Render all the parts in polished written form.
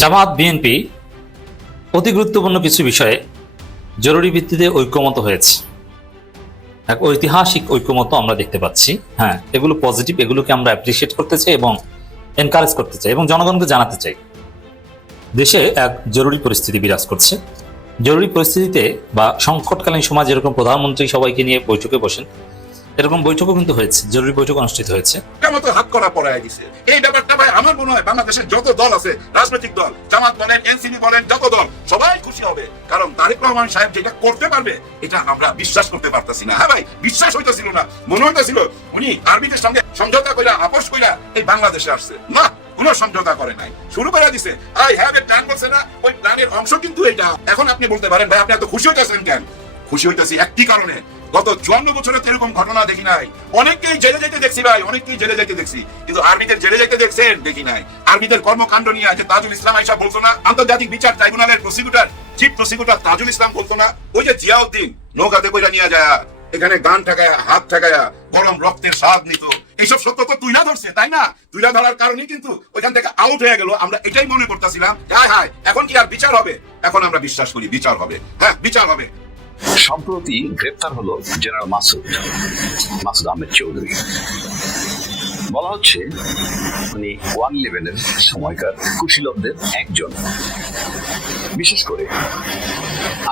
জামাত BNP অতি গুরুত্বপূর্ণ কিছু বিষয়ে জরুরি ভিত্তিতে ঐক্যমত হয়েছে। এক ঐতিহাসিক ঐক্যমত আমরা দেখতে পাচ্ছি। হ্যাঁ, এগুলো পজিটিভ, এগুলোকে আমরা অ্যাপ্রিসিয়েট করতে চাই এবং এনকারেজ করতে চাই এবং জনগণকে জানাতে চাই দেশে এক জরুরি পরিস্থিতি বিরাজ করছে। জরুরি পরিস্থিতিতে বা সংকটকালীন সময় যেরকম প্রধানমন্ত্রী সবাইকে নিয়ে বৈঠকে বসেন, এরকম বৈঠকও কিন্তু হয়েছে, জরুরি বৈঠক অনুষ্ঠিত হয়েছে। হাত করা পড়ায় দিছে এই ব্যাপারটা ভাই। আমার মনে হয় বাংলাদেশের যত দল আছে, রাজনৈতিক দল, জামাত বলেন, এনসিপি বলেন, যত দল সবাই খুশি হবে, কারণ তারেক রহমান সাহেব যেটা করতে পারবে এটা আমরা বিশ্বাস করতে পারতাছি না। হ্যাঁ ভাই, বিশ্বাস হইতেছিল না, মনে হইতেছিল উনি আরবিদের সঙ্গে সমঝোতা কইরা, আপোষ কইরা এই বাংলাদেশে আসছে। না, কোন সমঝোতা করে নাই, শুরু করে দিছে। আই হ্যাভ এ প্ল্যান বলছে না, ওই প্ল্যানের অংশ কিন্তু এটা। এখন আপনি বলতে পারেন ভাই আপনি এত খুশি হইতেছেন কেন? খুশি হইতেছি একটি কারণে, গত 54 বছরে তো এরকম ঘটনা দেখি নাই। অনেককেই জেলে যেতে দেখছি ভাই, অনেককেই জেলে যেতে দেখছি, কিন্তু আর্মিদের জেলে যেতে দেখছেন দেখি নাই। আর্মিদের কর্মকাণ্ড নিয়ে আছে তাজুল ইসলাম আইসা বলতো না, আন্তর্জাতিক বিচার ট্রাইব্যুনালের prosecutor, chief prosecutor Tajul Islam বলতো না, ওই যে জিয়াউদ্দিন নৌকাতে কইরা নিয়ে যায়, এখানে গান ঠাকায়া, হাত ঠাকায়া, গরম রক্তের স্বাদ নিত। এইসব সত্য তো তুইলা ধরছে, তাই না? তুইলা ধরার কারণেই কিন্তু ওইখান থেকে আউট হয়ে গেল। আমরা এটাই মনে করতেছিলাম, হায় হায় এখন কি আর বিচার হবে? এখন আমরা বিশ্বাস করি বিচার হবে। হ্যাঁ, বিচার হবে। সম্প্রতি গ্রেপ্তার হলো জেনারেল মাসুদ আহমেদ চৌধুরী। বলা হচ্ছে উনি 111-এর সময়কার কুশীলবদের একজন। বিশেষ করে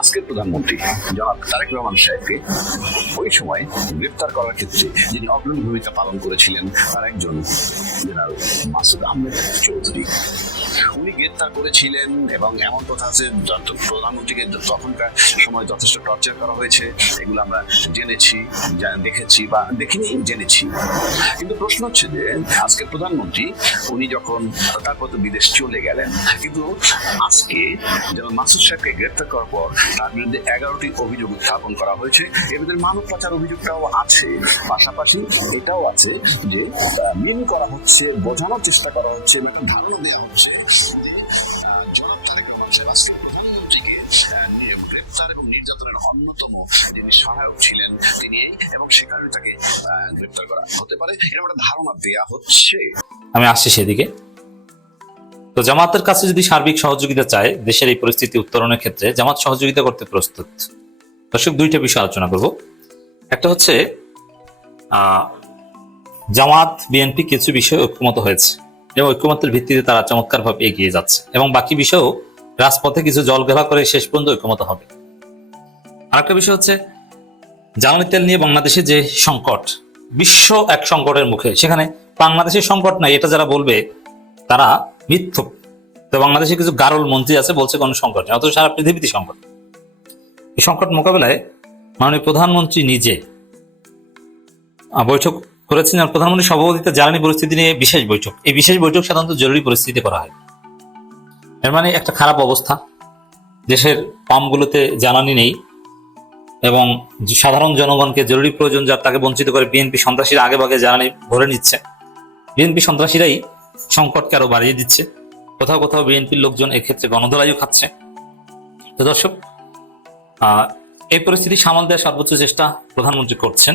আজকের প্রধানমন্ত্রী জনাব তারেক রহমান সাহেবকে ওই সময় গ্রেপ্তার করার ক্ষেত্রে যিনি অগ্রণী ভূমিকা পালন করেছিলেন তার একজন জেনারেল মাসুদ আহমেদ চৌধুরী। উনি গ্রেপ্তার করেছিলেন এবং এমন কথা আছে প্রধানমন্ত্রীকে তখনকার সময় যথেষ্ট টর্চার করা হয়েছে। এগুলো আমরা জেনেছি, দেখেছি বা দেখিনি, জেনেছি। কিন্তু প্রশ্ন হচ্ছে যে আজকে প্রধানমন্ত্রী উনি যখন তারপর তো বিদেশ চলে গেলেন, কিন্তু আজকে যেমন মাসুদ সাহেবকে গ্রেপ্তার করার পর তার বিরুদ্ধে 11টি অভিযোগ উত্থাপন করা হয়েছে। এর ভিতরে মানব পাচার অভিযোগটাও আছে, পাশাপাশি এটাও আছে যে মিন করা হচ্ছে, বোঝানোর চেষ্টা করা হচ্ছে, একটা ধারণা দেওয়া হচ্ছে জনাব তারেক রহমান সাহেব আজকে প্রধানমন্ত্রীকে গ্রেপ্তার এবং নির্যাতনের অন্যতম যিনি সহায়ক ছিলেন তিনি, এবং সে কারণে তাকে গ্রেপ্তার করা হতে পারে, এরকম একটা ধারণা দেয়া হচ্ছে। আমি আসছি সেদিকে। তো জামাতের কাছে যদি সার্বিক সহযোগিতা চায় দেশের এই পরিস্থিতি উত্তরণের ক্ষেত্রে, জামাত সহযোগিতা করতে প্রস্তুত। দর্শক, দুইটা বিষয় আলোচনা করব। একটা হচ্ছে জামাত বিএনপি কিছু বিষয়ে ঐক্যমত হয়েছে এবং ঐক্যমতের ভিত্তিতে তারা চমৎকারভাবে এগিয়ে যাচ্ছে, এবং বাকি বিষয়েও রাজপথে কিছু জলঘোলা করে শেষ পর্যন্ত ঐক্যমত হবে। আরেকটা বিষয় হচ্ছে জ্বালানি তেল নিয়ে বাংলাদেশে যে সংকট, বিশ্ব এক সংকটের মুখে, সেখানে বাংলাদেশের সংকট নাই এটা যারা বলবে তারা মিথ্যুক। তো বাংলাদেশে কিছু গারল মন্ত্রী আছে বলছে কোনো সংকট নেই, অথচ সারা পৃথিবীতে সংকট। এই সংকট মোকাবেলায় মাননীয় প্রধানমন্ত্রী নিজে বৈঠক করেছেন। প্রধানমন্ত্রী সভাপতিত্বে জ্বালানি পরিস্থিতি নিয়ে বিশেষ বৈঠক। এই বিশেষ বৈঠক সাধারণত জরুরি পরিস্থিতিতে করা হয়। এর মানে একটা খারাপ অবস্থা, দেশের পাম্পগুলোতে জ্বালানি নেই এবং সাধারণ জনগণকে জরুরি প্রয়োজন যার তাকে বঞ্চিত করে বিএনপি সন্ত্রাসীরা আগে ভাগে জ্বালানি ভরে নিচ্ছে। বিএনপি সন্ত্রাসীরাই সংকটকে আরো বাড়িয়ে দিচ্ছে। কোথাও কোথাও বিএনপির লোকজন এক্ষেত্রে গণধোলাইও খাচ্ছে। তো দর্শক, এই পরিস্থিতি সামাল দেওয়ার সর্বোচ্চ চেষ্টা প্রধানমন্ত্রী করছেন,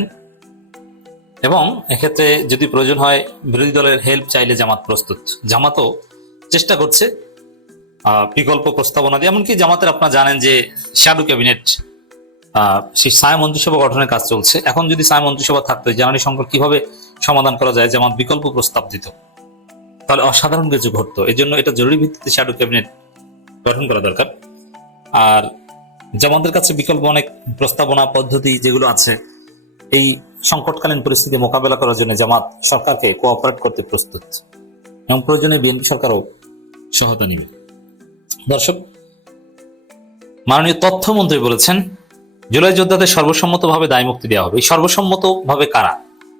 এবং এক্ষেত্রে যদি প্রয়োজন হয় বিরোধী দলের হেল্প চাইলে জামাত প্রস্তুত। জামাতও চেষ্টা করছে বিকল্প প্রস্তাবনা দিয়ে। এমনকি জামাতের আপনারা জানেন যে শ্যাডো ক্যাবিনেট, সেই ছায়া মন্ত্রিসভা গঠনের কাজ চলছে। এখন যদি ছায়া মন্ত্রিসভা থাকতো জ্বালানি সংকট কিভাবে সমাধান করা যায়, জামাত বিকল্প প্রস্তাব দিত, তাহলে অসাধারণ কিছু ঘটতো। এই জন্য এটা জরুরি ভিত্তিতে শ্যাডো ক্যাবিনেট গঠন করা দরকার। আর জামাতের কাছে বিকল্প অনেক প্রস্তাবনা পদ্ধতি যেগুলো আছে, এই সংকটকালীন পরিস্থিতি মোকাবেলা করার জন্য জামাত সরকারকে কোঅপারেট করতে প্রস্তুত, এবং প্রয়োজনে বিএনপি সরকারও সহায়তা নিবে। দর্শক, মাননীয় তথ্যমন্ত্রী বলেছেন জুলাই যোদ্ধাদের সর্বসম্মতভাবে দায় মুক্তি দেওয়া হবে। এই সর্বসম্মতভাবে কারা?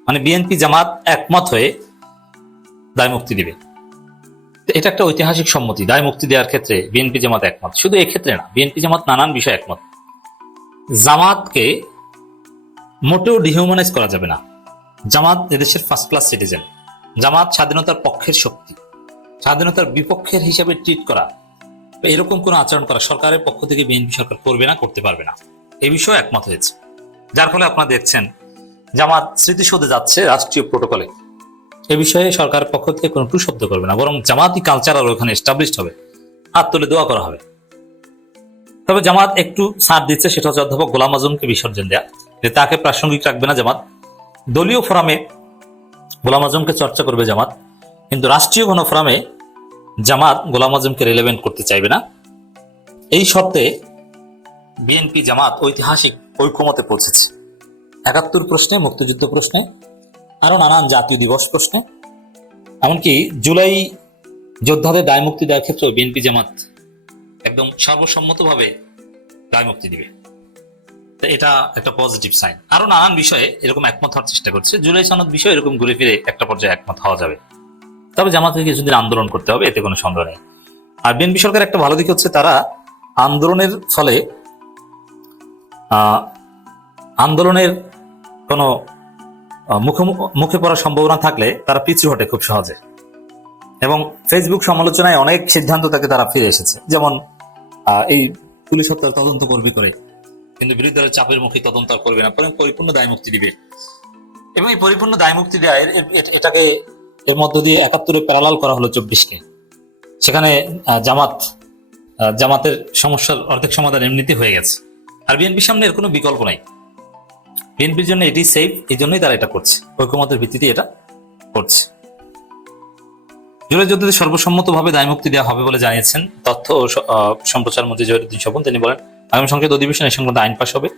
মানে বিএনপি জামাত একমত হয়ে দায় মুক্তি দিবে। এটা একটা ঐতিহাসিক সম্মতি, দায় মুক্তি দেওয়ার ক্ষেত্রে বিএনপি জামাত একমত। শুধু এক্ষেত্রে না, বিএনপি জামাত নানান বিষয়ে একমত। জামাতকে মোটেও ডিহিউম্যানাইজ করা যাবে না। জামাত এদেশের ফার্স্ট ক্লাস সিটিজেন। জামাত স্বাধীনতার পক্ষের শক্তি, স্বাধীনতার বিপক্ষের হিসাবে ট্রিট করা, এরকম কোনো আচরণ করা সরকারের পক্ষ থেকে বিএনপি সরকার করবে না, করতে পারবে না। এই বিষয়ে একমত হয়েছে, যার ফলে আপনারা দেখছেন জামাত স্মৃতিসৌধে যাচ্ছে রাষ্ট্রীয় প্রোটোকলে। এ বিষয়ে সরকারের পক্ষ থেকে কোনো টু শব্দ করবে না, বরং জামাতি কালচার আর ওখানে এস্টাবলিশড হবে। হাত তুলে দোয়া করা হবে। তবে জামাত একটু ছাড় দিচ্ছে, সেটা হচ্ছে অধ্যাপক গোলাম আজমকে বিসর্জন দেয়া, যে তাকে প্রাসঙ্গিক রাখবে না জামাত। দলীয় ফোরামে গোলাম আজমকে চর্চা করবে জামাত, কিন্তু রাষ্ট্রীয় কোনো ফোরামে জামাত গোলাম আজমকে রিলেভেন্ট করতে চাইবে না। এই শর্তে বিএনপি জামাত ঐতিহাসিক ঐক্যমতে পৌঁছেছে। ৭১ প্রশ্নে, মুক্তিযুদ্ধ প্রশ্নে, আরো নানান জাতীয় দিবস প্রশ্নে, এমনকি জুলাই যোদ্ধাদের দায় মুক্তি দেওয়ার ক্ষেত্রেও বিএনপি জামাত একদম সর্বসম্মতভাবে দায় মুক্তি দিবে। তো এটা একটা পজিটিভ সাইন। আরো নানান বিষয়ে এরকম একমত হওয়ার চেষ্টা করছে। জুলাই সনদ বিষয়ে এরকম ঘুরে ফিরে একটা পর্যায়ে একমত হওয়া যাবে। তবে জামাতকে কিছুদিন আন্দোলন করতে হবে, এতে কোনো সন্দেহ নেই। আর বিএনপি সরকার একটা ভালো দিক হচ্ছে, তারা আন্দোলনের কোনো মুখে পড়ার সম্ভাবনা থাকলে তারা পিছু হটে খুব সহজে, এবং ফেসবুক সমালোচনায় অনেক সিদ্ধান্ত থেকে তারা ফিরে এসেছে। যেমন এই পুলিশ হত্যার তদন্ত করবে করে, কিন্তু বিরোধী দলের চাপের মুখে তদন্ত করবে না, বরং পরিপূর্ণ দায় মুক্তি দিবে। এবং এই পরিপূর্ণ দায় মুক্তি দেওয়া এটাকে এর মধ্য দিয়ে ৭১-এ প্যারালাল করা হলো ২৪-কে। সেখানে জামাতের সমস্যার অর্ধেক সমাধান এমনিতে হয়ে গেছে। আর বিএনপির সামনে এর কোনো বিকল্প নাই। বিএনপির জন্য এটি সেফ, এই জন্যই তারা এটা করছে, ঐকমতের ভিত্তিতে এটা করছে। জুলাই যোদ্ধাদের সর্বসম্মতভাবে দায় মুক্তি দেওয়া হবে বলে জানিয়েছেন তথ্য ও সম্প্রচার মন্ত্রী জহিরুদ্দিন স্বপন। তিনি বলেন, আগামী সংসদ অধিবেশনে এই সংক্রান্ত আইন পাশ হবে।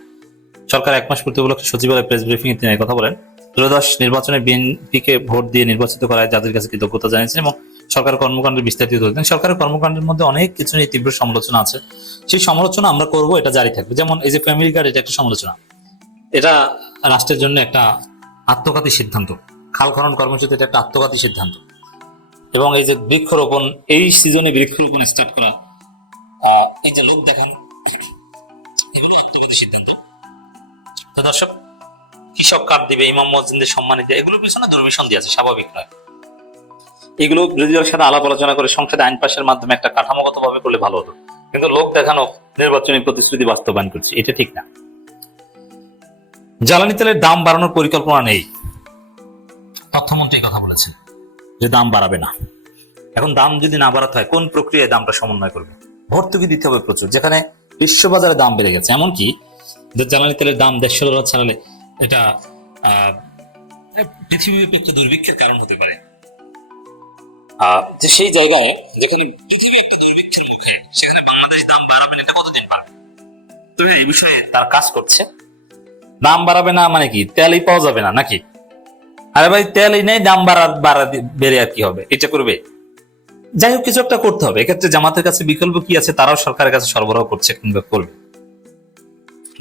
সরকার ১ মাস পূর্তি উপলক্ষে সচিবালয় প্রেস ব্রিফিং এ তিনি এই কথা বলেন। ত্রয়োদশ নির্বাচনে বিএনপিকে ভোট দিয়ে নির্বাচিত করায় যাদের কাছে কৃতজ্ঞতা জানিয়েছেন এবং সরকার কর্মকাণ্ডের বিস্তারিত তুলে দেন। সরকারের কর্মকাণ্ডের মধ্যে অনেক কিছু নিয়ে তীব্র সমালোচনা আছে, সেই সমালোচনা আমরা করব, এটা জারি থাকবে। যেমন এই যে ফ্যামিলি কার্ড, এটা একটা সমালোচনা, এটা রাষ্ট্রের জন্য একটা আত্মঘাতী সিদ্ধান্ত। খাল খনন কর্মসূচি, এটা একটা আত্মঘাতী সিদ্ধান্ত। এবং এই যে বৃক্ষরোপণ, এই সিজনে বৃক্ষরোপণ স্টার্ট করা, এই যে লোক দেখানো, এগুলো আত্মঘাতী সিদ্ধান্ত। তো দর্শক, কৃষক কার্ড দিবে, ইমাম মসজিদের সম্মানিত, এগুলোর পিছনে দুর্বিসন্ধি আছে, স্বাভাবিক নয়। এগুলো বিরোধী দলের সাথে আলাপ আলোচনা করে সংসদে আইন পাশের মাধ্যমে একটা কাঠামোগত ভাবে করলে ভালো হতো, কিন্তু লোক দেখানো নির্বাচনী প্রতিশ্রুতি বাস্তবায়ন করছে, এটা ঠিক না। জ্বালানি তেলের দাম বাড়ানোর পরিকল্পনা নেই, তথ্যমন্ত্রী কথা বলেছেন যে দাম বাড়াবে না। এখন দাম যদি না বাড়াতে হয়, কোন প্রক্রিয়ায় দামটা সমন্বয় করবে? ভর্তুকি দিতে হবে প্রচুর, যেখানে বিশ্ববাজারে দাম বেড়ে গেছে। এমনকি জ্বালানি তেলের দাম $150 ছাড়ালে এটা পৃথিবীব্যাপী একটা দুর্ভিক্ষের কারণ হতে পারে। যে সেই জায়গায় যেখানে পৃথিবী একটা দুর্ভিক্ষের মুখে, সেখানে বাংলাদেশ দাম বাড়াবে না, এটা কতদিন পারবে? তো এই বিষয়ে তার কাজ করছে। দাম বাড়াবে না মানে কি তেলই পাওয়া যাবে না নাকি? আরে ভাই, তেলই নেই, দাম বেড়ে আর কি হবে? এটা করবে? যাই হোক, কিছু একটা করতে হবে। এক্ষেত্রে জামাতের কাছে বিকল্প কি আছে? তারাও সরকারের কাছে সরবরাহ করছে কিংবা করবে।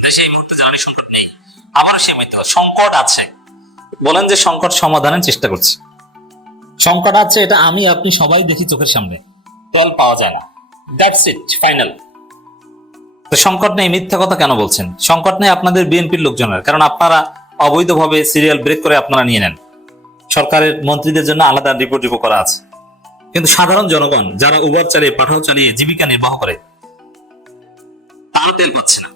দেশে এই মুহূর্তে জ্বালানি সংকট নেই, আবার সীমিত সংকট আছে। বলেন যে সংকট সমাধানের চেষ্টা করছে। সংকট আছে, এটা আমি আপনি সবাই দেখি চোখের সামনে। তেল পাওয়া যায় না, দ্যাটস ইট, ফাইনাল। তো সংকট নেই, মিথ্যা কথা কেন বলছেন? সংকট নেই আপনাদের বিএনপির লোকজনের, কারণ আপনারা অবৈধভাবে সিরিয়াল ব্রেক করে আপনারা নিয়ে নেন। সরকারের মন্ত্রীদের জন্য আলাদা রিপোর্ট করা আছে, কিন্তু সাধারণ জনগণ যারা উবার চালিয়ে, পাঠাও চালিয়ে জীবিকা নির্বাহ করে, তারা তেল পাচ্ছে না।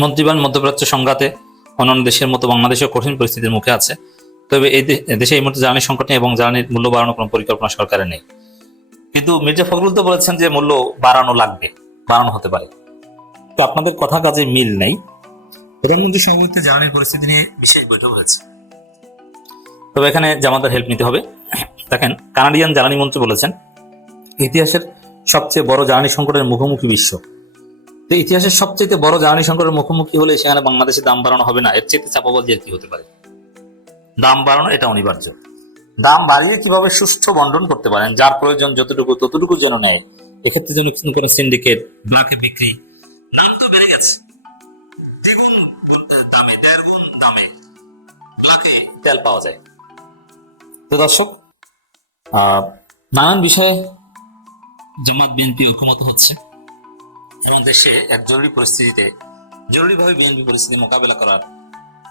মন্ত্রীবান মধ্যপ্রাচ্য সংঘাতে অন্যান্য দেশের মতো বাংলাদেশেও কঠিন পরিস্থিতির মুখে আছে। তবে এই দেশে এই মুহূর্তে জ্বালানি সংকট নেই এবং জ্বালানির মূল্য বাড়ানোর কোনো পরিকল্পনা সরকারের নেই। কিন্তু মির্জা ফখরুল তো বলেছেন যে মূল্য বাড়ানো লাগবে, বাড়ানো হতে পারে। তো আপনাদের কথা কাজে মিল নেই। প্রধানমন্ত্রী সভাপতিত্বে জ্বালানির পরিস্থিতি নিয়ে বিশেষ বৈঠক হয়েছে, তবে এখানে জামাতের হেল্প নিতে হবে। দেখেন, কানাডিয়ান জ্বালানি মন্ত্রী বলেছেন, ইতিহাসের সবচেয়ে বড় জ্বালানি সংকটের মুখোমুখি বিশ্ব। তো ইতিহাসের সবচেয়ে বড় জ্বালানি সংকটের মুখোমুখি হলে সেখানে বাংলাদেশে দাম বাড়ানো হবে না, এর চেয়ে চাপাবাজি আর কি হতে পারে? দাম বাড়ানো এটা অনিবার্য। দাম বাড়িয়ে কিভাবে সুষ্ঠু বন্টন করতে পারেন, যার প্রয়োজন যতটুকু ততটুকু যেন নেয়। এক্ষেত্রে যেন কোনো সিন্ডিকেট, ব্ল্যাকে বিক্রি, দাম তো বেড়ে গেছে, দ্বিগুণ দামে, 1.5 গুণ দামে ব্ল্যাকে তেল পাওয়া যায়। তো দর্শক, নানান বিষয়ে জামাত বিএনপি ঐক্যমত হচ্ছে এবং দেশে এক জরুরি পরিস্থিতিতে জরুরিভাবে বিএনপি পরিস্থিতি মোকাবেলা করার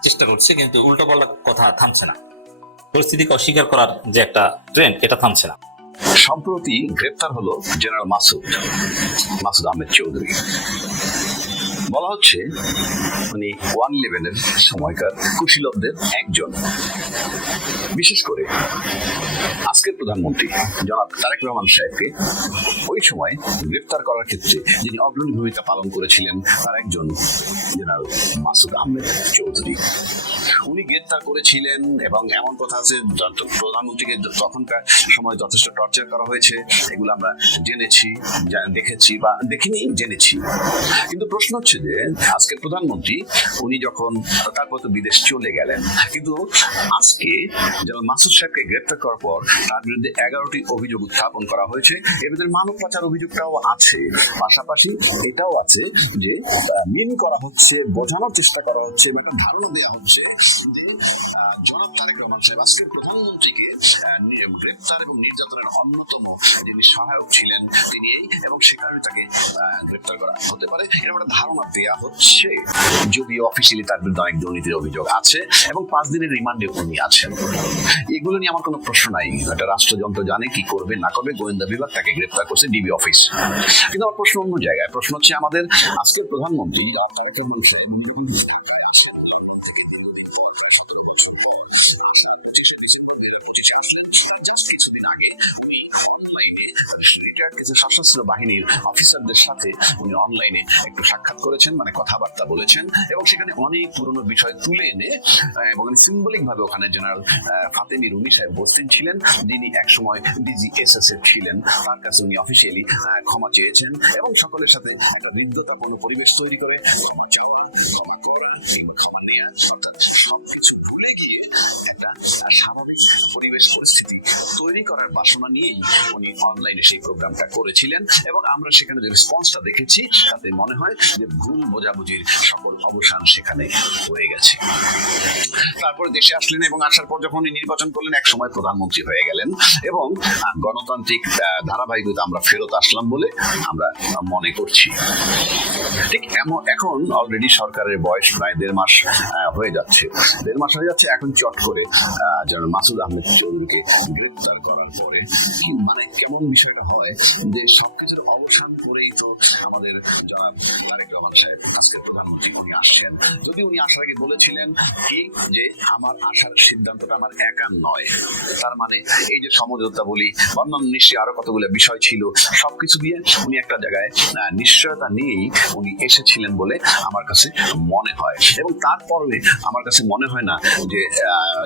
চেষ্টা করছে, কিন্তু উল্টোপাল্টা কথা থামছে না। পরিস্থিতিকে অস্বীকার করার যে একটা ট্রেন্ড, এটা থামছে না। সম্প্রতি গ্রেপ্তার হলো জেনারেল মাসুদ আহমেদ চৌধুরী। বলা হচ্ছে মানে 1/11-এর সময়কার কুশীলবদের একজন, বিশেষ করে আজকের প্রধানমন্ত্রী জনাব তারেক রহমান সাহেবকে ওই সময় গ্রেফতার করার ক্ষেত্রে যিনি অগ্রণী ভূমিকা পালন করেছিলেন তার একজন জেনারেল মাসুদ আহমেদ চৌধুরী। উনি গ্রেফতার করেছিলেন এবং এমন কথা আছে প্রধানমন্ত্রীকে তখনকার সময় যথেষ্ট টর্চার করা হয়েছে, এগুলো আমরা জেনেছি, দেখেছি বা দেখিনি, জেনেছি। কিন্তু প্রশ্ন হচ্ছে যে আজকের প্রধানমন্ত্রী উনি যখন তারপর তো বিদেশ চলে গেলেন, কিন্তু আজকে জেনারেল মাসুদ সাহেবকে গ্রেফতার করার পর তার বিরুদ্ধে 11টি অভিযোগ উত্থাপন করা হয়েছে। এর ভিতরে মানব পাচার অভিযোগটাও আছে, পাশাপাশি এটাও আছে যে মিন করা হচ্ছে, বোঝানোর চেষ্টা করা হচ্ছে, একটা ধারণা দেওয়া হচ্ছে যে জনাব তারেক রহমান সাহেব আজকের প্রধানমন্ত্রীকে গ্রেফতার এবং নির্যাতনের অন্যতম যিনি সহায়ক ছিলেন তিনি, এবং সে কারণে তাকে গ্রেফতার করা হতে পারে এরকম একটা ধারণা দেওয়া হচ্ছে। যদিও অফিসিয়ালি তার বিরুদ্ধে অনেক দুর্নীতির অভিযোগ আছে এবং 5 দিনের রিমান্ডে উনি আছেন। এগুলো নিয়ে আমার কোনো প্রশ্ন নাই, একটা রাষ্ট্রযন্ত্র জানে কি করবে না করবে, গোয়েন্দা বিভাগ তাকে গ্রেফতার করছে, ডিবি অফিস। কিন্তু আমার প্রশ্ন অন্য জায়গায়, প্রশ্ন হচ্ছে আমাদের আজকের প্রধানমন্ত্রী তারেক রহমান কিছুদিন আগে উনি অনলাইনে কিছু সশস্ত্র বাহিনীর অফিসারদের সাথে উনি অনলাইনে একটু সাক্ষাৎ করেছেন, মানে কথাবার্তা বলেছেন, এবং সেখানে অনেক পুরনো বিষয় তুলে এনে এবং সিম্বলিক ভাবে ওখানে জেনারেল ফাতেমি রুমি সাহেব উপস্থিত ছিলেন, যিনি একসময় ডিজিএসএস এর ছিলেন, তার কাছে উনি অফিসিয়ালি ক্ষমা চেয়েছেন এবং সকলের সাথে একটা বিদ্যতাপূর্ণ পরিবেশ তৈরি করে সবকিছু ভুলে গিয়ে একটা স্বাভাবিক পরিবেশ পরিস্থিতি তৈরি করার বাসনা নিয়েই উনি অনলাইনে সেই প্রোগ্রামটা করেছিলেন এবং আমরা সেখানে যে রেসপন্সটা দেখেছি তাতে মনে হয় যে ভুল বোঝাবুঝির সকল অবসান সেখানে হয়ে গেছে। তারপরে দেশে আসলেন এবং আসার পর যখন উনি নির্বাচন করলেন এক সময় প্রধানমন্ত্রী হয়ে গেলেন এবং গণতান্ত্রিক ধারাবাহিকতা আমরা ফেরত আসলাম বলে আমরা মনে করছি। ঠিক এখন অলরেডি সরকারের বয়স প্রায় 1.5 মাস হয়ে যাচ্ছে, 1.5 মাস হয়ে যাচ্ছে। এখন চট করে জেনারেল মাসুদ আহমেদ চৌধুরীকে গ্রেফতার করার পরে কি মানে কেমন বিষয়টা হয় যে সবকিছুর অবসান করেই তো আমাদের জনাব তারেক রহমান সাহেব আজকের প্রধানমন্ত্রী উনি আসছেন। যদি উনি আসার আগে বলেছিলেন কি যে আমার আসার সিদ্ধান্তটা আমার একার নয়, তার মানে এই যে সমঝোতা বলি অন্যান্য নিশ্চয়ই আরো কতগুলো বিষয় ছিল, সবকিছু দিয়ে উনি একটা জায়গায় নিশ্চয়তা নিয়েই উনি এসেছিলেন বলে আমার কাছে মনে হয়। এবং তারপরে আমার কাছে মনে হয় না যে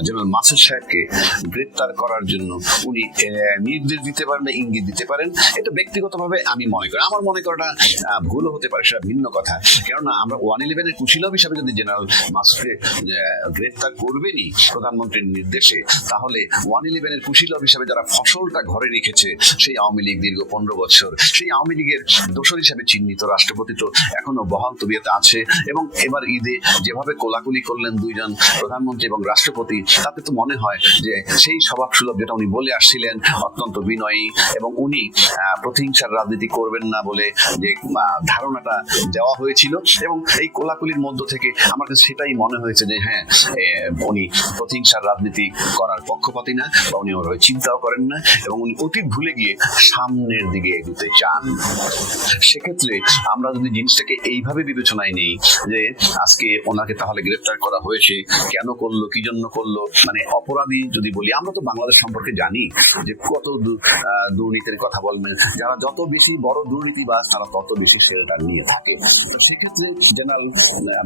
জেনারেল মাসুদ সাহেবকে গ্রেফতার করার জন্য উনি নির্দেশ দিতে পারেন না ইঙ্গিত দিতে পারেন, এটা ব্যক্তিগতভাবে আমি মনে করি। আমার মনে করাটা ভুলও হতে পারে, সেটা ভিন্ন কথা। কেননা আমরা 1/11-এর কুশীলব হিসাবে যদি জেনারেল মাসুদকে গ্রেফতার করবেনই প্রধানমন্ত্রীর নির্দেশে, তাহলে 1/11-এর কুশীলব হিসাবে যারা ফসলটা ঘরে রেখেছে সেই আওয়ামী লীগ দীর্ঘ 15 বছর, সেই আওয়ামী লীগের দোসর হিসাবে চিহ্নিত রাষ্ট্রপতি তো এখনো বহাল তবিয়তে আছে। এবং এবার ঈদে যেভাবে কোলাকুলি করলেন দুইজন প্রধানমন্ত্রী এবং রাষ্ট্রপতি, তাতে তো মনে হয় যে সেই স্বভাব সুলভ যেটা উনি বলে আসছিলেন অত্যন্ত বিনয়ী, এবং উনি প্রতিহিংসার রাজনীতি করবেন না বলে যে ধারণাটা দেওয়া হয়েছিল, এবং এই কোলাকুলির মধ্য থেকে আমার কাছে সেটাই মনে হয়েছে যে হ্যাঁ উনি প্রতিহিংসার রাজনীতি করার পক্ষপাতী না, বা উনি ওভাবে চিন্তাও করেন না, এবং উনি অতীত ভুলে গিয়ে সামনের দিকে এগোতে চান। সেক্ষেত্রে আমরা যদি জিনিসটাকে এইভাবে বিবেচনায় নেই যে আজকে ওনাকে তাহলে গ্রেফতার করা হয়েছে, কেন করলো, কি জন্য করলো, মানে অপরাধী যদি বলি, আমরা তো বাংলাদেশ সম্পর্কে জানি যে কত দুর্নীতির কথা বলবেন, যারা যত বেশি বড় দুর্নীতিবাজ তারা তত বেশি শেল্টার নিয়ে থাকে। সেক্ষেত্রে জেনারেল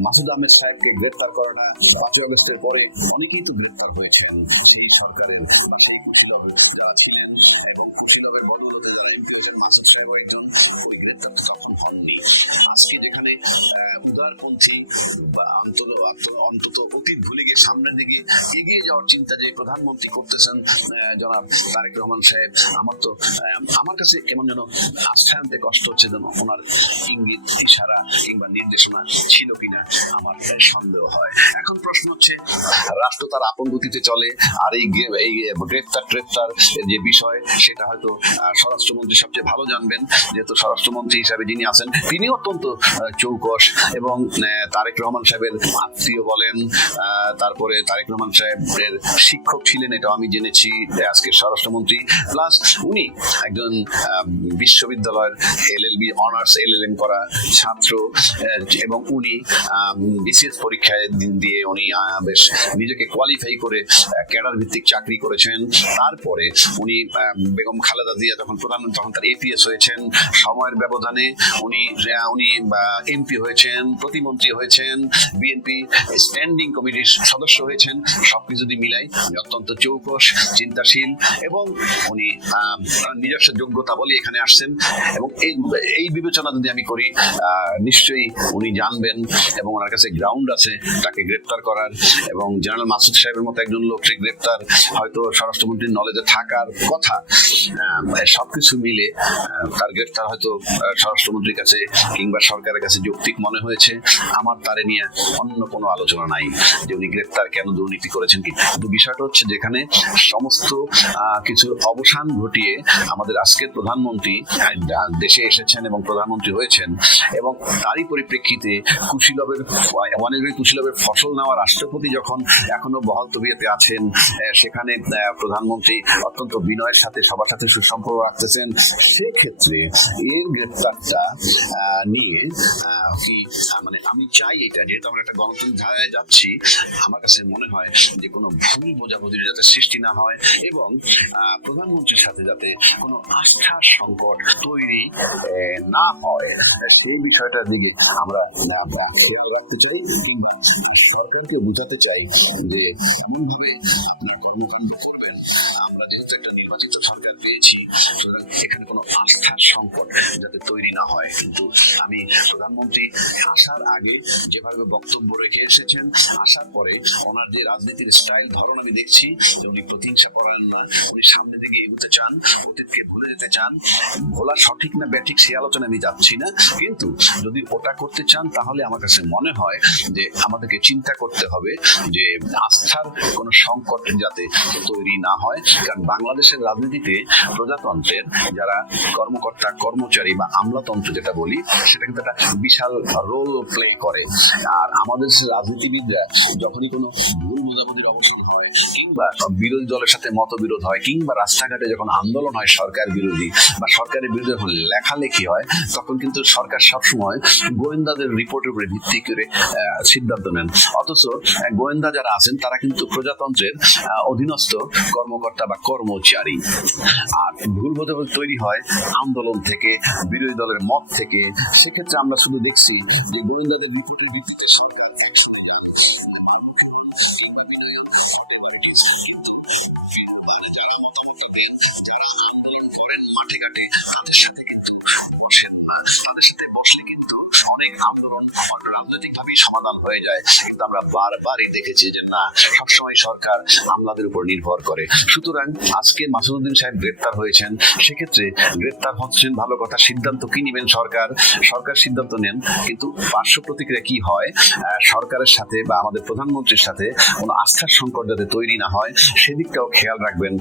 মাসুদ আহমেদ সাহেবকে গ্রেফতার করাটা 5ই আগস্টের পরে অনেকেই তো গ্রেফতার হয়েছেন সেই সরকারের বা সেই কুশীলব যারা ছিলেন, এবং কুশীলবের বদৌলতে যারা এমপি হয়েছেন, মাসুদ সাহেব একজন, ওই গ্রেফতার তখন হননি। আজকে যেখানে উদারপন্থী বা অন্তত অতীত ভুলে গিয়ে সামনের দিকে এগিয়ে যাওয়ার চিন্তা যে প্রধানমন্ত্রী করতেছেন জনাব তারেক রহমান সাহেব, আমার কাছে কেমন যেন আস্থা আনতে কষ্ট হচ্ছে, যেন ওনার ইঙ্গিত ইশারা কিংবা নির্দেশনা ছিল কিনা আমার সন্দেহ হয়। এখন প্রশ্ন হচ্ছে রাষ্ট্র তার আপন গতিতে চলে, আর এই গ্রেফতার যে বিষয় সেটা হয়তো স্বরাষ্ট্রমন্ত্রী সবচেয়ে ভালো জানবেন, যেহেতু স্বরাষ্ট্রমন্ত্রী হিসাবে যিনি আছেন তিনি অত্যন্ত চৌকস এবং এবং তারেক রহমান সাহেবের আত্মীয় বলেন, তারপরে তারেক রহমান সাহেবের শিক্ষক ছিলেন, এটাও আমি জেনেছি, আজকে স্বরাষ্ট্রমন্ত্রী, প্লাস উনি একজন বিশ্ববিদ্যালয়ের এলএলবি অনার্স এলএলএম করা ছাত্র, এবং উনি বিসিএস পরীক্ষায় দিয়ে উনি বেশ নিজেকে কোয়ালিফাই করে ক্যাডার ভিত্তিক চাকরি করেছেন। তারপরে উনি বেগম খালেদা জিয়া যখন প্রধানমন্ত্রী তখন তার এপিএস হয়েছেন, সময়ের ব্যবধানে উনি এমপি হয়েছেন, প্রতিমন্ত্রী হয়েছেন, বিএনপি স্ট্যান্ডিং কমিটির সদস্য হয়েছেন। সবকিছু যদি মিলাই উনি অত্যন্ত চৌকস, চিন্তাশীল, এবং উনি নিজস্ব যোগ্যতা বলে এখানে আসছেন। এবং এই বিবেচনা যদি আমি করি, নিশ্চয়ই উনি জানবেন এবং ওনার কাছে গ্রাউন্ড আছে তাকে গ্রেপ্তার করার, এবং জেনারেল মাসুদ সাহেবের মতো একজন লোককে গ্রেপ্তার হয়তো স্বরাষ্ট্রমন্ত্রীর নলেজে থাকার কথা। সবকিছু মিলে তার গ্রেপ্তার হয়তো স্বরাষ্ট্রমন্ত্রীর কাছে কিংবা সরকারের কাছে যৌক্তিক মনে হয়েছে। আমার তারে নিয়ে অন্য কোনো আলোচনা নাই যে উনি গ্রেপ্তার কেন, দুর্নীতি করেছেন কি। কিন্তু বিষয়টা হচ্ছে যেখানে সমস্ত কিছুর অবসান ঘটিয়ে আমাদের আজকের প্রধানমন্ত্রী দেশে এসেছেন এবং প্রধানমন্ত্রী হয়েছেন, এবং তারই পরিপ্রেক্ষিতে কুশীলবের ফসল নেওয়া রাষ্ট্রপতি যখন এখনো বহাল তবিয়তে আছেন, সেখানে প্রধানমন্ত্রী অত্যন্ত বিনয়ের সাথে সবার সাথে সুসম্পর্ক রাখতেছেন, সেক্ষেত্রে এর গ্রেপ্তারটা নিয়ে কি মানে আমি চাই এটা, যেহেতু আমরা একটা গণতন্ত্রের ধারায় যাচ্ছি, আমার কাছে মনে হয় যে কোনো ভুল বোঝাবুঝির যাতে সৃষ্টি না হয় এবং প্রধানমন্ত্রীর সাথে যাতে কোনো আস্থার সংকট তৈরি না হয়, সেই বিষয়টার দিকে আমরা খেয়াল রাখতে চাই, কিংবা সরকারকে বোঝাতে চাই যে এমনভাবে আপনার কর্মকাণ্ড করবেন। আমরা যেহেতু একটা নির্বাচিত সরকার পেয়েছি, সুতরাং এখানে কোনো আস্থার সংকট যাতে তৈরি না হয়। কিন্তু আমি প্রধানমন্ত্রী আসার আগে যেভাবে বক্তব্য রেখে এসেছেন, আসার পরে ওনার যে রাজনীতির স্টাইল ধরন আমি দেখছি যে উনি প্রতিহিংসা করেন না, উনি সামনে দিকে এগোতে চান, অতীতকে ভুলে যেতে চান। ভোলা সঠিক না ব্যাঠিক সে আলোচনা আমি যাচ্ছি না, কিন্তু যদি ওটা করতে চান তাহলে আমার কাছে মনে হয় যে আমাদেরকে চিন্তা করতে হবে যে আস্থার কোনো সংকট যাতে তৈরি না হয়। কারণ বাংলাদেশের রাজনীতিতে প্রজাতন্ত্রের যারা কর্মকর্তা কর্মচারী বা আমলাতন্ত্র যেটা বলি, সেটা কিন্তু একটা বিশাল রোল প্লে করে। আর আমাদের রাজনীতিবিদরা যখনই কোনো ভুল বোঝাবুঝির অবসান হয়, কিংবা বিরোধী দলের সাথে মতবিরোধ হয়, কিংবা রাস্তাঘাটে যখন আন্দোলন হয় সরকার বিরোধী বা সরকারের বিরুদ্ধে যখন লেখালেখি হয়, তখন কিন্তু সরকার সবসময় গোয়েন্দাদের রিপোর্টের উপরে ভিত্তি করে সিদ্ধান্ত নেন। অথচ গোয়েন্দা যারা আছেন তারা কিন্তু প্রজাতন্ত্রের অধীনস্থ কর্মকর্তা বা কর্মচারী। আর ভুল বোঝাবুঝি তৈরি হয় আন্দোলন থেকে, বিরোধী দলের মত থেকে। সেক্ষেত্রে আমরা শুধু দেখছি যে গোয়েন্দাদের রিপোর্টের ভিত্তিতে মাঠে ঘাটে তাদের সাথে কিন্তু বসেন না, তাদের সাথে বসলে কিন্তু অনেক আন্দোলন রাজনৈতিক ভাবে সমাধান হয়ে যায়। কিন্তু আমরা বারবারই দেখেছি যে না, সবসময় সরকার আমলাদের উপর নির্ভর করে। সুতরাং আজকে মাসুদউদ্দিন সাহেব গ্রেপ্তার হয়েছেন, সেক্ষেত্রে গ্রেপ্তার হচ্ছেন ভালো কথা, সিদ্ধান্ত কি নেবেন সরকার সিদ্ধান্ত নেন, কিন্তু পার্শ্ব প্রতিক্রিয়া কি হয় সরকারের সাথে বা আমাদের প্রধানমন্ত্রীর সাথে কোনো আস্থার সংকট যাতে তৈরি না হয়, সেদিকটাও খেয়াল রাখবেন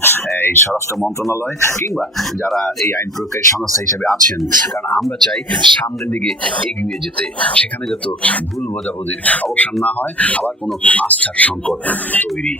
এই স্বরাষ্ট্র মন্ত্রণালয় কিংবা যারা এই আইন প্রয়োগকারী সংস্থা হিসেবে আছেন। কারণ আমরা চাই সামনের দিকে এগিয়ে যেতে, সেখানে যত ভুল বোঝাবুঝির অবসান না হয়, আবার কোনো আস্থার সংকট তৈরি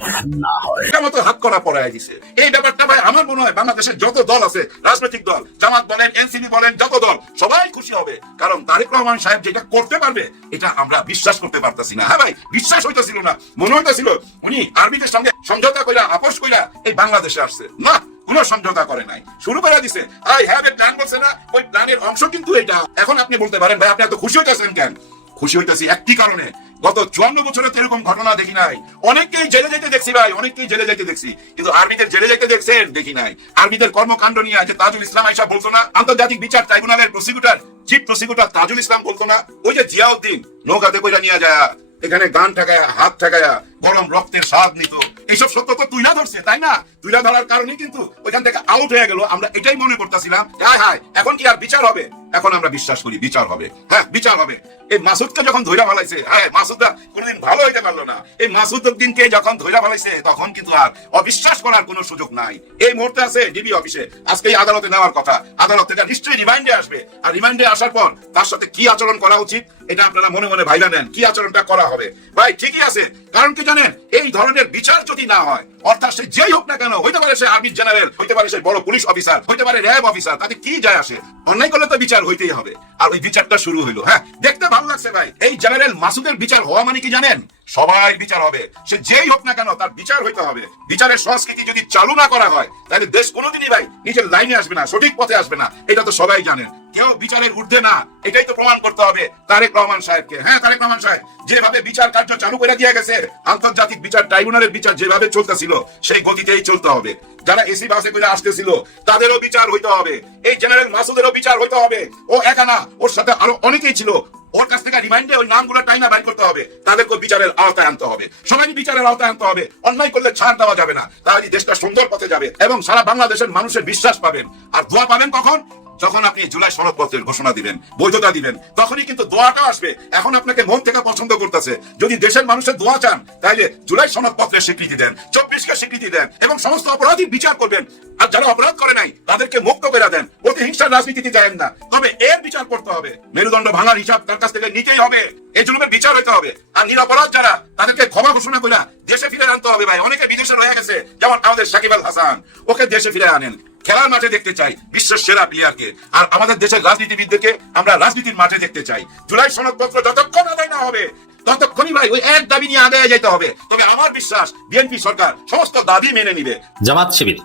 না হয়। মতো হাত করা পড়ায় দিছে এই ব্যাপারটা ভাই, আমার মনে হয় বাংলাদেশের যত দল আছে, রাজনৈতিক দল, জামাত বলেন, এনসিপি বলেন, যত দল, সবাই খুশি হবে। কারণ তারেক রহমান সাহেব যেটা করতে পারবে এটা আমরা বিশ্বাস করতে পারতেছি না। হ্যাঁ ভাই, বিশ্বাস হইতেছিল না, মনে হইতেছিল উনি আর্মিদের সঙ্গে সমঝোতা কইরা, আপোষ কইরা এই বাংলাদেশে আসছে। না, কোন সমঝোতা করে নাই, শুরু করে দিছে। আই হ্যাভ এ প্ল্যান বলছে না, ওই প্ল্যানের অংশ কিন্তু এটা। এখন আপনি বলতে পারেন ভাই আপনি এত খুশি হইতেছেন কেন? খুশি হইতেছি একটি কারণে, গত 54 বছরে তো এরকম ঘটনা দেখি নাই। অনেককেই জেলে যেতে দেখছি ভাই, অনেককেই জেলে যেতে দেখছি, কিন্তু আর্মিদের জেলে যেতে দেখছেন দেখি নাই। আর্মিদের কর্মকাণ্ড নিয়ে যে তাজুল ইসলাম আইসা বলতো না, আন্তর্জাতিক বিচার ট্রাইব্যুনালের prosecutor, chief prosecutor Tajul Islam বলতো না, ওই যে জিয়াউদ্দিন নৌকাতে কইরা নিয়ে যায়, এখানে গান ঠাকায়া, হাত ঠাকায়া, গরম রক্তের স্বাদ নিত। এইসব সত্য তো তুইলা ধরছে, তাই না? তুইলা ধরার কারণে কিন্তু ওইখান থেকে আউট হয়ে গেল। আমরা এটাই মনে করতেছিলাম, হায় এখন কি আর বিচার হবে? এখন আমরা বিশ্বাস করি বিচার হবে। হ্যাঁ, বিচার হবে। এই মাসুদকে যখন ধৈরা ফেলাইছে, হ্যাঁ, মাসুদরা কোনোদিন ভালো হইতে পারলো না। এই মাসুদ উদ্দিনকে যখন ধৈরা ফেলাইছে, তখন কিন্তু আর অবিশ্বাস করার কোনো সুযোগ নাই। এই মুহূর্তে আছে ডিবি অফিসে, আজকে এই আদালতে নেওয়ার কথা। আদালত থেকে নিশ্চয়ই রিমাইন্ডে আসবে, আর রিমাইন্ডে আসার পর তার সাথে কি আচরণ করা উচিত এটা আপনারা মনে মনে ভাইবা নেন কি আচরণটা করা হবে। ভাই ঠিকই আছে, কারণ কি জানেন, এই ধরনের বিচার যদি না হয়, অর্থাৎ সে যেই হোক না কেন, হইতে পারে সে আর্মি জেনারেল, হইতে পারে সে বড় পুলিশ অফিসার, হইতে পারে র্যাব অফিসার, তাতে কি যায় আসে, অন্যায় করলে তো বিচার হইতেই হবে। আর ওই বিচারটা শুরু হইলো। হ্যাঁ, দেখতে ভালো লাগছে ভাই। এই জেনারেল মাসুদের বিচার হওয়া মানে কি জানেন, সবাই বিচার হবে, সে যেই হোক না কেন তার বিচার হইতে হবে। বিচারের সংস্কৃতি যদি চালু না করা হয়, তাহলে দেশ কোনোদিনই ভাই নিজের লাইনে আসবে না, সঠিক পথে আসবে না। এটা তো সবাই জানেন, কেউ বিচারের ঊর্ধ্বে না, এটাই তো প্রমাণ করতে হবে তারেক রহমান সাহেবকে। হ্যাঁ, তারেক রহমান সাহেব যেভাবে বিচার কার্য চালু করে দিয়ে গেছে, আন্তর্জাতিক বিচার ট্রাইব্যুনালের বিচার যেভাবে চলতেছিল সেই গতিতেই চলতে হবে। যারা এসি বাসে করে আসতেছিল তাদেরও বিচার হইতে হবে, এই জেনারেল মাসুদেরও বিচার হইতে হবে। ও একা না, ওর সাথে আরো অনেকেই ছিল, ওর কাছ থেকে রিমাইন্ডে ওই নামগুলো টাইনা বাইর করতে হবে, তাদেরকে বিচারের আওতায় আনতে হবে, সবাই বিচারের আওতায় আনতে হবে। অন্যায় করলে ছাড় দেওয়া যাবে না, তাহলে দেশটা সুন্দর পথে যাবে এবং সারা বাংলাদেশের মানুষের বিশ্বাস পাবেন। আর দোয়া পাবেন কখন, যখন আপনি জুলাই সনদপত্রের ঘোষণা দিবেন, বৈধতা দিবেন, তখনই কিন্তু দোয়াটা আসবে। এখন আপনাকে মন থেকে পছন্দ করতেছে, যদি দেশের মানুষের দোয়া চান তাহলে জুলাই সনদপত্রের স্বীকৃতি দেন, 24কে স্বীকৃতি দেন এবং সমস্ত অপরাধী বিচার করবেন। আর যারা অপরাধ করে নাই তাদেরকে মুক্ত করে দেন, প্রতিহিংসার রাজনীতিতে যাবেন না। তবে এর বিচার করতে হবে, মেরুদণ্ড ভাঙার হিসাব তার কাছ থেকে নিতেই হবে, এই জুলুমের বিচার হইতে হবে। আর নিরপরাধ যারা, তাদেরকে ক্ষমা ঘোষণা করে দেশে ফিরে আনতে হবে। ভাই অনেকে বিদেশে রয়ে গেছে, যেমন আমাদের সাকিব আল হাসান, ওকে দেশে ফিরে আনেন। খেলার মাঠে দেখতে চাই বিশ্বের সেরা প্লেয়ারকে, আর আমাদের দেশের রাজনীতিবিদদেরকে আমরা রাজনীতির মাঠে দেখতে চাই। জুলাই সনদপত্র যতক্ষণ আদায় না হবে ততক্ষণই ভাই ওই এক দাবি নিয়ে আদায় যেতে হবে। তবে আমার বিশ্বাস বিএনপি সরকার সমস্ত দাবি মেনে নিবে। জামাত শিবির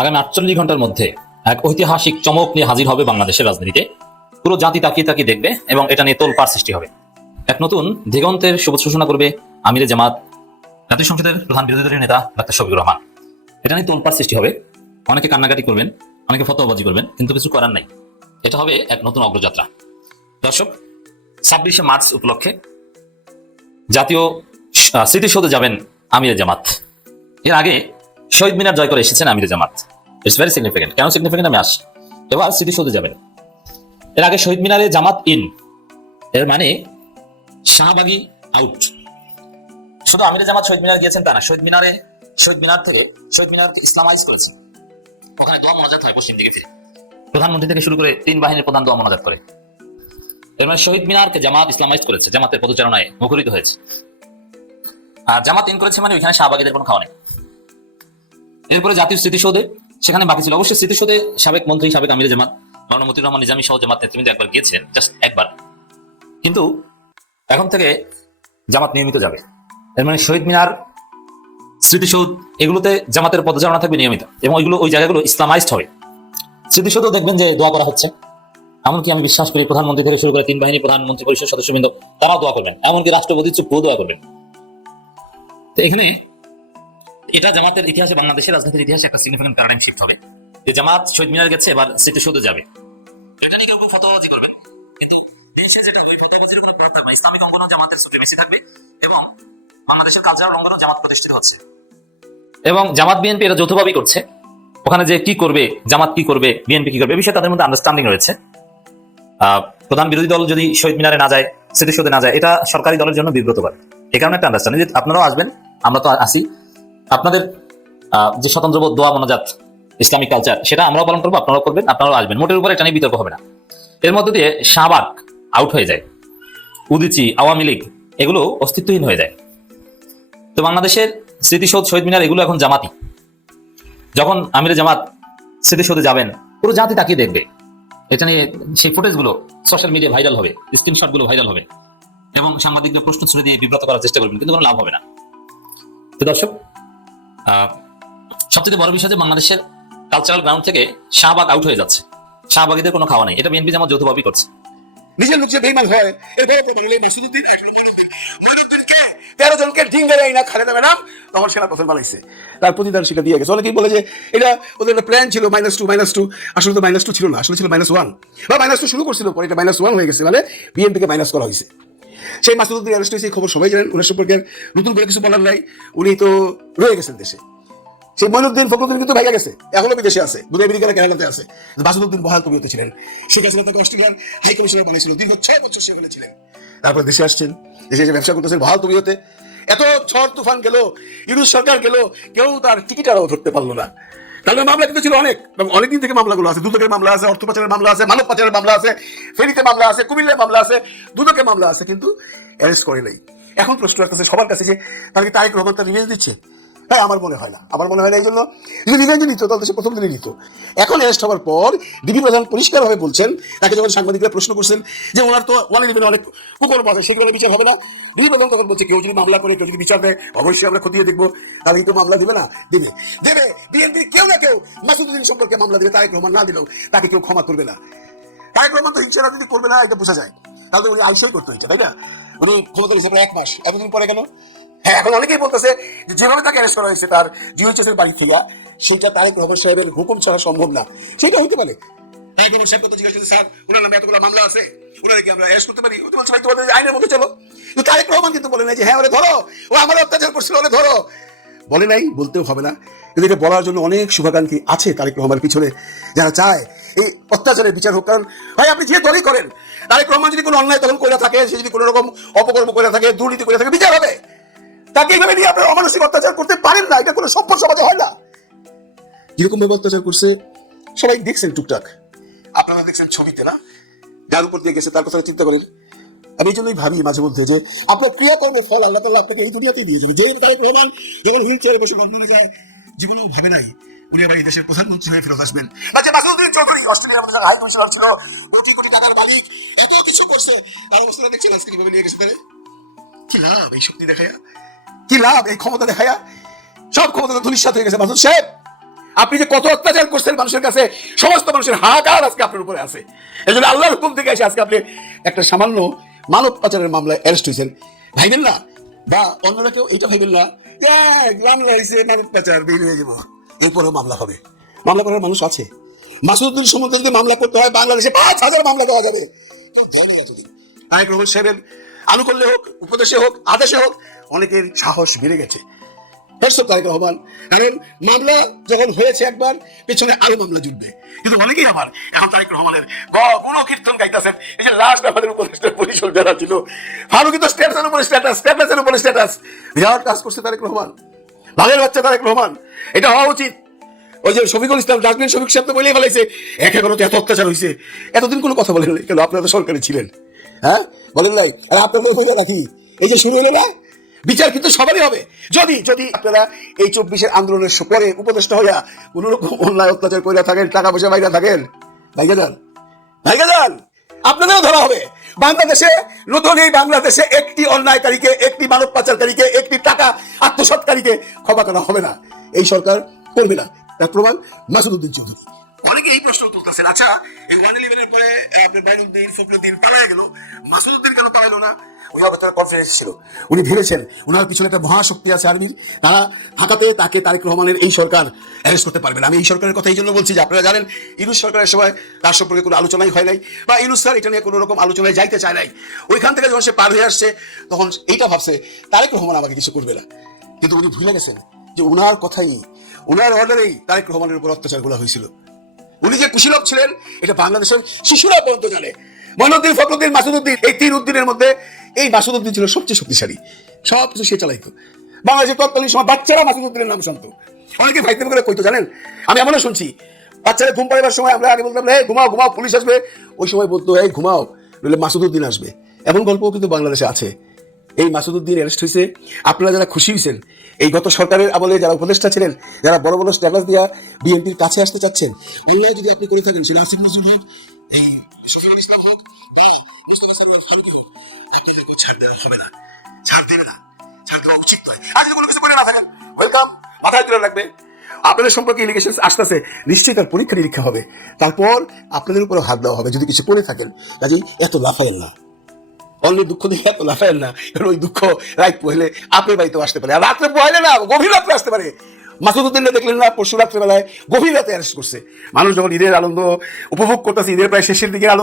আগামী 48 ঘন্টার মধ্যে এক ঐতিহাসিক চমক নিয়ে হাজির হবে বাংলাদেশের রাজনীতিতে। পুরো জাতি তাকিয়ে তাকিয়ে দেখবে এবং এটা নিয়ে তোলপাড় সৃষ্টি হবে। এক নতুন দিগন্তের শুভ সূচনা করবে আমিরে জামাত, জাতীয় সংসদের প্রধান বিরোধী দলের নেতা ডাক্তার শফিকুর রহমান। এটা নিয়ে তোলপাড় সৃষ্টি হবে, অনেকে কান্নাকাটি করবেন, অনেকে ফতোয়াবাজি করবেন, কিন্তু কিছু করার নাই। এটা হবে এক নতুন অগ্রযাত্রা। দর্শক, 26শে মার্চ উপলক্ষে জাতীয় স্মৃতিসৌধে যাবেন আমিরে জামাত। এর আগে শহীদ মিনার জয় করে এসেছেন আমিরে জামাত। It's very significant. কেন সিগনিফিকেন্ট আমি আসি। এবার স্মৃতিসৌধে যাবেন। এর আগে শহীদ মিনারে জামাত ইন, এর মানে শাহবাগী আউট। শুধু আমিরে জামাত শহীদ মিনার গিয়েছেন তা না, শহীদ মিনার থেকে শহীদ মিনারকে ইসলামাইজ করেছে। ওখানে দোয়া মোনাজাত হয় পশ্চিম দিকে ফিরে, প্রধানমন্ত্রী থেকে শুরু করে 3 বাহিনীর প্রধান দোয়া মোনাজাত করে। এর মানে শহীদ মিনারকে জামাত ইসলামাইজ করেছে, জামাতের পদচারণায় মুখরিত হয়েছে। আর জামাত ইন করেছে মানে ওইখানে শাহবাগীদের কোনো খাওয়া নেই। এরপরে জাতীয় স্মৃতিসৌধে, সেখানে বাকি ছিল অবশ্যই স্মৃতিসৌধে সাবেক মন্ত্রী, সাবেক আমিরে জামাত মাওলানা মতিউর রহমান নিজামী সহ জামাত নেতৃবৃন্দ একবার গিয়েছেন, জাস্ট একবার। কিন্তু এখন থেকে জামাত নিয়মিত যাবে। এর মানে শহীদ মিনার, স্মৃতিসৌধ, এগুলোতে জামাতের পদচারণা থাকবে নিয়মিত এবং ওই জায়গাগুলো ইসলামাইজড হবে। স্মৃতিসৌধেও দেখবেন যে দোয়া করা হচ্ছে। এমনকি আমি বিশ্বাস করি প্রধানমন্ত্রী থেকে শুরু করে 3 বাহিনী প্রধানমন্ত্রী পরিষদ সদস্যবৃন্দ তারাও দোয়া করবেন, এমনকি রাষ্ট্রপতি চুপ্পুও দোয়া করবেন। তো এখানে এটা জামাতের ইতিহাসে, বাংলাদেশের রাজনীতির ইতিহাসে একটা সিগনিফিকেন্ট প্যারাডাইম শিফট হবে যে জামাত শহীদ মিনার গেছে, এবার স্মৃতিসৌধে যাবে। এটা নিয়ে কেউ ফতোয়াবাজি করবেন, কিন্তু দেশে যেটা ওই ফতোয়াবাজির কোনো প্রভাব থাকবে, ইসলামিক অঙ্গনও জামাতের সুপ্রিমেসি থাকবে এবং বাংলাদেশের কালচারাল অঙ্গনও জামাত প্রতিষ্ঠিত হচ্ছে। এবং জামাত বিএনপি এটা যৌথভাবেই করছে। ওখানে যে কি করবে, জামাত কি করবে, বিএনপি কি করবে, বিষয়ে তাদের মধ্যে আন্ডারস্ট্যান্ডিং রয়েছে। প্রধান বিরোধী দল যদি শহীদ মিনারে না যায়, স্মৃতিসৌধে না যায়, এটা সরকারি দলের জন্য বিব্রতকর। এই কারণে একটা আন্ডারস্ট্যান্ডিং যে আপনারাও আসবেন, আমরা তো আসি, আপনাদের যে স্বতন্ত্রবোধ, দোয়া মোনাজাত, ইসলামিক কালচার, সেটা আমরাও পালন করবো, আপনারাও করবেন, আপনারাও আসবেন। মোটের উপর এটা নিয়ে বিতর্ক হবে না। এর মধ্যে দিয়ে শাহবাগ আউট হয়ে যায়, উদিচি, আওয়ামী লীগ এগুলো অস্তিত্বহীন হয়ে যায়। তো বাংলাদেশের স্মৃতিসৌধ, শহীদ মিনার এগুলো এখন জামাতি। যখন আমিরে জামাত স্মৃতিসৌধে যাবেন, পুরো জাতি তাকিয়ে দেখবে। এটা নিয়ে সেই ফুটেজগুলো সোশ্যাল মিডিয়া ভাইরাল হবে, স্ক্রিনশটগুলো ভাইরাল হবে এবং সাংবাদিকদের প্রশ্ন ছুড়ে দিয়ে বিব্রত করার চেষ্টা করবেন, কিন্তু কোনো লাভ হবে না। তো দর্শক, সবচেয়ে বড় বিষয় যে বাংলাদেশের কালচারাল গ্রাউন্ড থেকে শাহবাগ আউট হয়ে যাচ্ছে, শাহবাগীদের কোনো খাওয়া নেই। এটা বিএনপি জামাত যৌথভাবেই করছে। নিজের লোক যে বেইমান হয়, এর বড় কথা হলো মাসুদউদ্দিন, মঈনুদ্দিনকে 13 জনকে ডিঙ্গারে আইনা খালেদা ম্যাডাম তখন সেনা প্রধান বানাইছে, তার প্রতিদান শিক্ষা দিয়ে গেছে। অনেকেই বলে যে এটা ওদের একটা প্ল্যান ছিল, -2, আসলে তো -2 ছিল না, আসলে ছিল -1 বা -2 শুরু করছিল, পরে এটা -1 হয়ে গেছে, মানে বিএনপিকে মাইনাস করা হয়েছে। সেই মাসুদউদ্দিন অ্যারেস্ট হয়েছে, খবর সবাই জানেন, ওনার সম্পর্কে নতুন করে কিছু বলার নাই, উনি তো রয়ে গেছেন দেশে। সেই মঈনুদ্দিন ফখরুদ্দিন কিন্তু ভাইগা গেছে, এখনো বিদেশে আছে, দুই আমেরিকার কানাডাতে আছে। মাসুদউদ্দিন বহাল তবিয়তে ছিলেন, শেখ হাসিনা তাকে অস্ট্রেলিয়ার হাই কমিশনার বানিয়েছিল, দীর্ঘ 6 বছর সেখানে ছিলেন। তারপরে দেশে আসছেন, দেশে এসে ব্যবসা করতেছেন বহাল তবিয়তে। এত ঝড় তুফান গেল, ইউনুস সরকার গেল, কেউ তার টিকিট আরও ধরতে পারলো না। তাহলে মামলা কিন্তু ছিল অনেক, এবং অনেকদিন থেকে মামলাগুলো আছে। দুদকের মামলা আছে, অর্থ পাচারের মামলা আছে, মানব পাচারের মামলা আছে, ফেরিতে মামলা আছে, কুমিল্লায় মামলা আছে, দুদকের মামলা আছে, কিন্তু অ্যারেস্ট করে নাই। এখন প্রশ্ন আসতেছে সবার কাছে যে তাহলে কি তারেক রহমান তার রিভেঞ্জ দিচ্ছে? হ্যাঁ, আমার মনে হয় না। আমার মনে হয় না। এই জন্য যদি রিভেঞ্জ নিত তাহলে সে প্রথম দিনই নিত। এখন অ্যারেস্ট হওয়ার পর ডিবি প্রধান পরিষ্কারভাবে বলছেন, তাকে যখন সাংবাদিকরা প্রশ্ন করছেন যে ওনার তো 111 অনেক কুকর্ম আছে, সেগুলো বিচার হবে না, ডিবি প্রধান তখন বলছে কেউ যদি মামলা করে, কেউ যদি বিচার দেয়, অবশ্যই আমরা খতিয়ে দেখবো। তাহলে এই তো মামলা দিবে না? দেবে, দেবে। বিএনপির কেউ না কেউ মাসুদুদ্দিন সম্পর্কে মামলা দিবে, তারেক রহমান না দিলেও তাকে কেউ ক্ষমা করবে না। তারেক রহমান তো হিংসা রাজনীতি করবে না, এটা বোঝা যায়। তাহলে উনি আইসই করতে হয়েছে, তাই না? উনি ক্ষমতা হিসেবে 1 মাস, এতদিন পরে কেন? হ্যাঁ, এখন অনেকেই বলতেছে যে যেভাবে তাকে অ্যারেস্ট করা হয়েছে তার জিওএইচএস এর বাড়ি থেকে, সেটা তারেক রহমান সাহেবের হুকুম ছাড়া সম্ভব না। সেটা হইতে পারে। তারেক রহমান সাহেব তো জিজ্ঞাসা করছে, স্যার ওনার নামে এতগুলো মামলা আছে, ওনারা কি আমরা অ্যারেস্ট করতে পারি? বলছে ভাই তোমাদের আইনের মধ্যে চলো। কিন্তু তারেক রহমান কিন্তু বলে নাই যে হ্যাঁ ওরে ধরো, ও আমার অত্যাচার করছিল, ওরে ধরো। বলে নাই, বলতেও হবে না। কিন্তু এটা বলার জন্য অনেক শুভাকাঙ্ক্ষী আছে তারেক রহমানের পিছনে, যারা চায় এই অত্যাচারের বিচার হোক। কারণ ভাই আপনি যে দলই করেন, তারেক রহমান যদি কোনো অন্যায় তখন করে থাকে, সে যদি কোনো রকম অপকর্ম করে থাকে, দুর্নীতি করে থাকে, বিচার হবে। তাকে এইভাবে নিয়ে আপনার অমানসিক অত্যাচার করতে পারেন না। এটা কোনো সভ্য সমাজে হয় না। যেরকম ভাবে অত্যাচার করছে সবাই দেখছেন, টুকটাক আপনারা দেখছেন ছবিতে, না? যার উপর দিয়ে গেছে তার কথা চিন্তা করেন। আমি এই জন্যই ভাবি মাঝে মধ্যে যে আপনার ক্রিয়াকর্মের ফল আল্লাহ তাআলা আপনাকে এই দুনিয়াতেই দিয়ে যাবে। যে তারেক রহমান যখন হুইল চেয়ারে বসে লন্ডনে যায়, জীবনেও ভাবে নাই উনি আবার এই দেশের প্রধানমন্ত্রী হয়ে ফেরত আসবেন। না, যে মাসুদুদ্দিন চৌধুরী অস্ট্রেলিয়ার মধ্যে হাই কমিশনার ছিল, কোটি কোটি টাকার মালিক, এত কিছু করছে, তার অবস্থাটা দেখছেন আজকে কিভাবে নিয়ে গেছে তারে। কি লাভ এই শক্তি দেখায়া? কি লাভ এই ক্ষমতা দেখায়া? সব ক্ষমতা তো ধুলিস্যাৎ হয়ে গেছে। মাসুদ সাহেব, আপনি যে কত অত্যাচার করছেন মানুষের কাছে, সমস্ত মানুষের হাহাকার আজকে আপনার উপরে আছে। এই জন্য আল্লাহর হুকুম থেকে এসে আজকে আপনি একটা সামান্য মানব পাচারের মামলায় অ্যারেস্ট হয়েছেন। ভাইবেন না, বা অন্যরা কেউ এটা ভাইবেন না মামলা হয়েছে মানব পাচার, বেরিয়ে যাবো, এরপরেও মামলা হবে। মামলা করার মানুষ আছে। মাসুদুদ্দিন সম্বন্ধে যদি মামলা করতে হয়, বাংলাদেশে 5,000 মামলা দেওয়া যাবে। তারেক রহমান সাহেবের আনুকূল্যে হোক, উপদেশে হোক, আদেশে হোক, অনেকের সাহস বেড়ে গেছে। তারেক রহমান, কারণ মামলা যখন হয়েছে একবার, পেছনে আরো মামলা জুটবে। কিন্তু অনেকেই আবার এখন তারেক রহমানের গুণকীর্তন গাইতেছেন। এই যে লাস্ট আমাদের উপদেষ্টা পরিষদ যারা ছিল, ফারুকি তো স্ট্যাটাসের উপরে স্ট্যাটাস, স্ট্যাটাসের উপরে স্ট্যাটাস, বিরাট কাজ করছে তারেক রহমান, ভাগের বাচ্চা তারেক রহমান। এটা হওয়া উচিত। ওই যে শফিকুল ইসলাম ডাকলেন, শফিক সাহেব তো বলেই ফেলাইছে এখনো তো এত অত্যাচার হয়েছে, এতদিন কোনো কথা বলেন নাই কেন? আপনারা তো সরকারে ছিলেন, হ্যাঁ, বলেন নাই? আর আপনাদের হইয়া রাখি, এই যে শুরু হলো না, বিচার কিন্তু সবারই হবে। যদি যদি আপনারা এই 24-এর আন্দোলনের পরে উপদেষ্টা হইয়া কোন রকম অন্যায় অত্যাচার করে থাকেন, টাকা পয়সা বাইরে থাকেন, ভাইগা যান, আপনাদেরও ধরা হবে। বাংলাদেশে, নতুন এই বাংলাদেশে একটি অন্যায়কারীকে, একটি মানব পাচারকারীকে, একটি টাকা আত্মসাৎকারীকে ক্ষমা করা হবে না। এই সরকার করবে না। তার প্রমাণ মাসুদুদ্দিন চৌধুরী। অনেকে এই প্রশ্ন তুলতেছেন, আচ্ছা এই 111-এর পরে আপনার বাইরুদ্দিন, ফখরুদ্দিন পালায় গেল, মাসুদুদ্দিন কেন পালাইলো না? ওই অবস্থায় কনফারেন্স ছিল, উনি ভেবেছেন ওনার পিছনে একটা মহাশক্তি আছে আর্মির, তারা ঢাকাতে তাকে তারেক রহমানের এই সরকার অ্যারেস্ট করতে পারবে না। আমি এই সরকারের কথা এই জন্য বলছি যে আপনারা জানেন ইউনূস সরকারের সময় তার সম্পর্কে কোনো আলোচনাই হয় নাই, বা ইউনূস স্যার এটা নিয়ে কোনো রকম আলোচনায় যাইতে চায় নাই। ওইখান থেকে যখন সে পার হয়ে আসছে, তখন এইটা ভাবছে তারেক রহমান আমাকে কিছু করবে না। কিন্তু উনি ভুলে গেছেন যে ওনার কথাই, ওনার অর্ডারেই তারেক রহমানের উপর অত্যাচারগুলো হয়েছিল। উনি যে কুশীলব ছিলেন এটা বাংলাদেশের শিশুরা পর্যন্ত জানে। মঈনুদ্দিন, ফখরুদ্দিন, মাসুদুদ্দিন, এই 3 উদ্দিনের মধ্যে এই মাসুদুদ্দিন ছিল সবচেয়ে শক্তিশালী। সব কিছু সে চালাইতো। বাংলাদেশের তৎকালীন সময় বাচ্চারা মাসুদুদ্দিনের নাম শুনতো। অনেকে ভাইতে করে কইতো, জানেন? আমি এমনও শুনছি, বাচ্চারা ঘুম পাড়াবার সময় আমরা আগে বলতাম এই ঘুমাও ঘুমাও, পুলিশ আসবে। ওই সময় বলতো এই ঘুমাও, নইলে মাসুদুদ্দিন আসবে। এমন গল্পও কিন্তু বাংলাদেশে আছে। এই মাসুদুদ্দিন অ্যারেস্ট হয়েছে। আপনারা যারা খুশি হয়েছেন, এই গত সরকারের আমলে যারা উপদেষ্টা ছিলেন, যারা বড় বড় স্ট্যাটাস দিয়া বিএনপির কাছে আসতে চাচ্ছেন, এগুলো যদি আপনি করে থাকেন, সেটা আসিফ নজরুল হোক, এই শফিকুল ইসলাম হোক, বা মুস্তাফা সারওয়ার ফারুকী হোক, আপনাদেরকে ছাড় দেওয়া হবে না, ছাড় দেবে না, ছাড় দেওয়া উচিত নয়। আর যদি কোনো কিছু করে না থাকেন, ওয়েলকাম, মাথায় তুলে রাখবে। আপনাদের সম্পর্কে ইলিগেশন আসতেছে, নিশ্চয়ই তার পরীক্ষা নিরীক্ষা হবে, তারপর আপনাদের উপরে হাত দেওয়া হবে যদি কিছু করে থাকেন। কাজেই এত লাফায়েন না, অন্যের দুঃখ দেখে এত লাফায়েন না, কারণ ওই দুঃখ রাত পহলে আপনার বাড়িতেও আসতে পারে, আর রাত্রে পহলে না, গভীর রাত্রে আসতে পারে। মাসুদুদ্দিনকে দেখলেন না, পরশু রাত্রেবেলায় গভীর রাতে অ্যারেস্ট করছে। মানুষ যখন ঈদের আনন্দ উপভোগ করতেছে, ঈদের প্রায় শেষের দিকে আনন্দ